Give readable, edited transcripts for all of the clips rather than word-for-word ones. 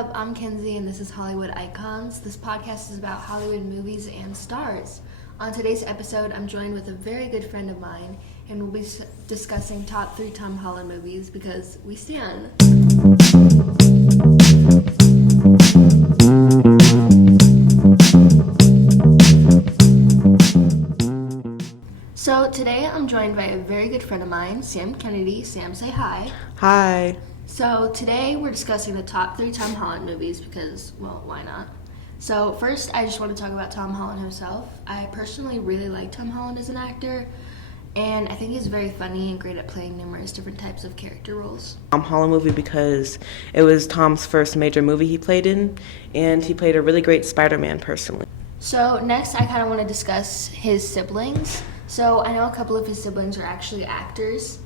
up? I'm Kenzie, and this is Hollywood Icons. This podcast is about Hollywood movies and stars. On today's episode, I'm joined with a very good friend of mine, and we'll be discussing top 3 Tom Holland movies because we stan. So today I'm joined by a very good friend of mine, Sam Kennedy. Sam, say hi. Hi. So today we're discussing the top 3 Tom Holland movies because, well, why not? So first, I just want to talk about Tom Holland himself. I personally really like Tom Holland as an actor, and I think he's very funny and great at playing numerous different types of character roles. Tom Holland movie because it was Tom's first major movie he played in, and he played a really great Spider-Man personally. So next, I kind of want to discuss his siblings. So I know a couple of his siblings are actually actors.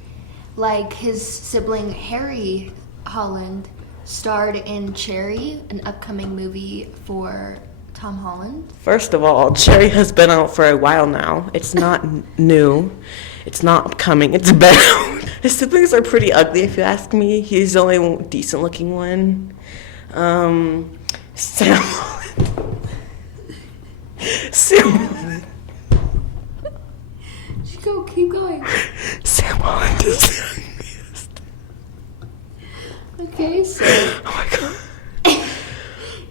Like his sibling Harry Holland starred in Cherry, an upcoming movie for Tom Holland. First of all, Cherry has been out for a while now. It's not new. It's not upcoming. It's been out. His siblings are pretty ugly, if you ask me. He's the only decent looking one. Sam Holland. Sam Holland. Keep going. Sam Holland is the ugliest. Okay, so. Oh my god.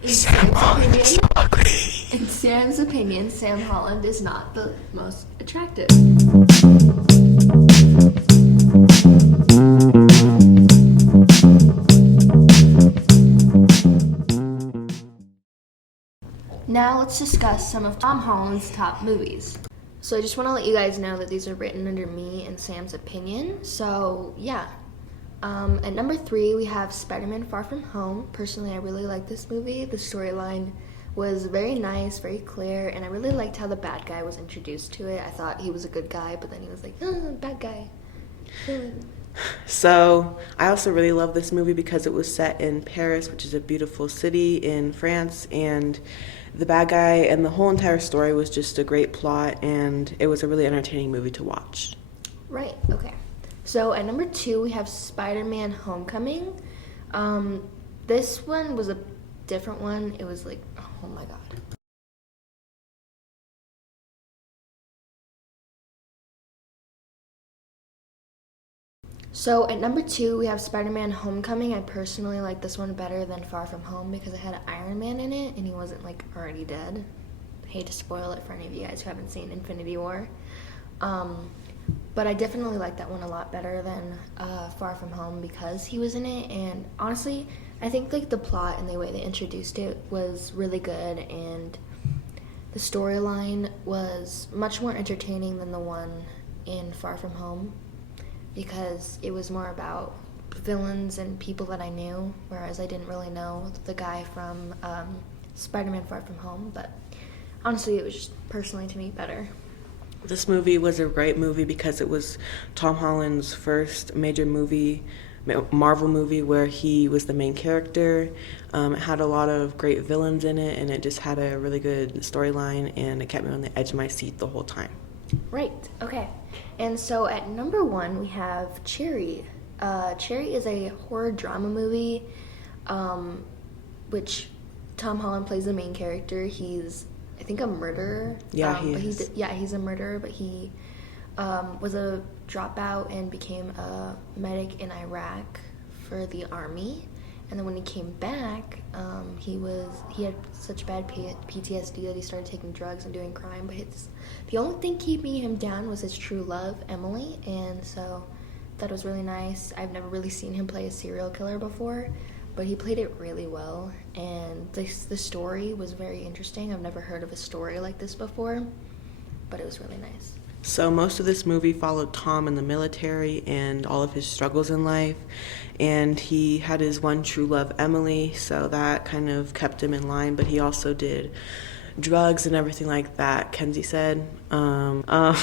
Sam Holland is so ugly. In Sam's opinion, Sam Holland is not the most attractive. Now let's discuss some of Tom Holland's top movies. So I just want to let you guys know that these are written under me and Sam's opinion. So yeah. At number 3, we have Spider-Man Far From Home. Personally, I really like this movie. The storyline was very nice, very clear, and I really liked how the bad guy was introduced to it. I thought he was a good guy, but then he was like, bad guy. So I also really love this movie because it was set in Paris, which is a beautiful city in France, and the bad guy and the whole entire story was just a great plot, and it was a really entertaining movie to watch. Right, okay. So at number 2, we have Spiderman Homecoming. This one was a different one. It was like, oh my god. So at number 2, we have Spider-Man Homecoming. I personally like this one better than Far From Home because it had Iron Man in it and he wasn't like already dead. I hate to spoil it for any of you guys who haven't seen Infinity War. But I definitely like that one a lot better than Far From Home because he was in it. And honestly, I think like the plot and the way they introduced it was really good, and the storyline was much more entertaining than the one in Far From Home, because it was more about villains and people that I knew, whereas I didn't really know the guy from Spider-Man Far From Home, but honestly, it was just personally to me better. This movie was a great movie because it was Tom Holland's first major movie, Marvel movie, where he was the main character. It had a lot of great villains in it, and it just had a really good storyline, and it kept me on the edge of my seat the whole time. Right, okay. And so at number 1, we have Cherry. Cherry is a horror drama movie, which Tom Holland plays the main character. He's, I think, a murderer. Yeah, he is. He's a murderer, but he was a dropout and became a medic in Iraq for the army. And then when he came back, he had such bad PTSD that he started taking drugs and doing crime. But the only thing keeping him down was his true love, Emily. And so that was really nice. I've never really seen him play a serial killer before, but he played it really well. And the story was very interesting. I've never heard of a story like this before, but it was really nice. So most of this movie followed Tom in the military and all of his struggles in life, and he had his one true love, Emily, so that kind of kept him in line, but he also did drugs and everything like that, Kenzie said. The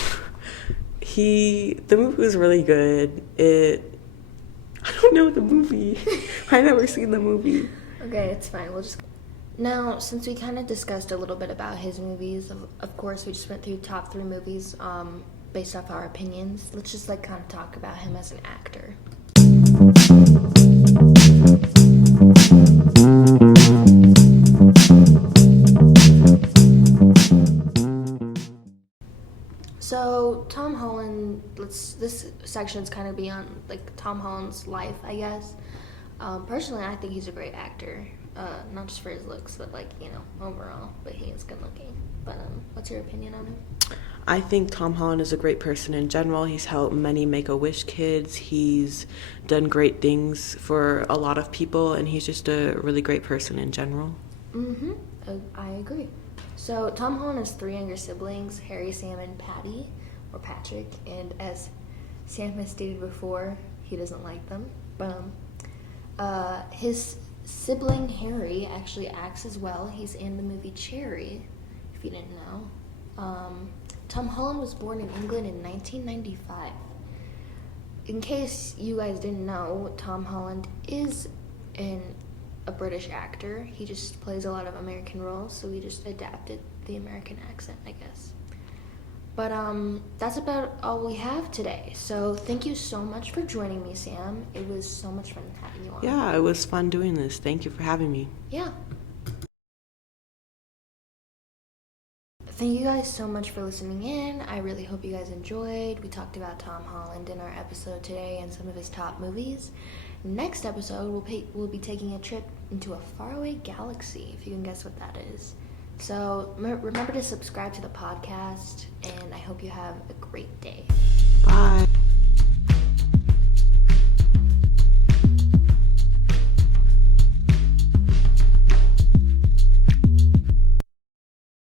movie was really good. I don't know the movie. I never seen the movie. Okay, it's fine. Now, since we kind of discussed a little bit about his movies, of course, we just went through top 3 movies based off our opinions. Let's just kind of talk about him as an actor. So Tom Holland, this section's kind of beyond like Tom Holland's life, I guess. Personally, I think he's a great actor, not just for his looks, but like, you know, overall. But he is good looking. But what's your opinion on him? I think Tom Holland is a great person in general. He's helped many Make-A-Wish kids. He's done great things for a lot of people, and he's just a really great person in general. Mm-hmm. I agree. So Tom Holland has 3 younger siblings, Harry, Sam, and Patty, or Patrick. And as Sam has stated before, he doesn't like them. But his sibling Harry actually acts as well. He's in the movie Cherry, if you didn't know. Tom Holland was born in England in 1995. In case you guys didn't know, Tom Holland is a British actor. He just plays a lot of American roles, so we just adapted the American accent, I guess. But that's about all we have today. So thank you so much for joining me, Sam. It was so much fun having you on. Yeah, it was fun doing this. Thank you for having me. Yeah. Thank you guys so much for listening in. I really hope you guys enjoyed. We talked about Tom Holland in our episode today and some of his top movies. Next episode, we'll be taking a trip into a faraway galaxy, if you can guess what that is. So remember to subscribe to the podcast, and I hope you have a great day. Bye.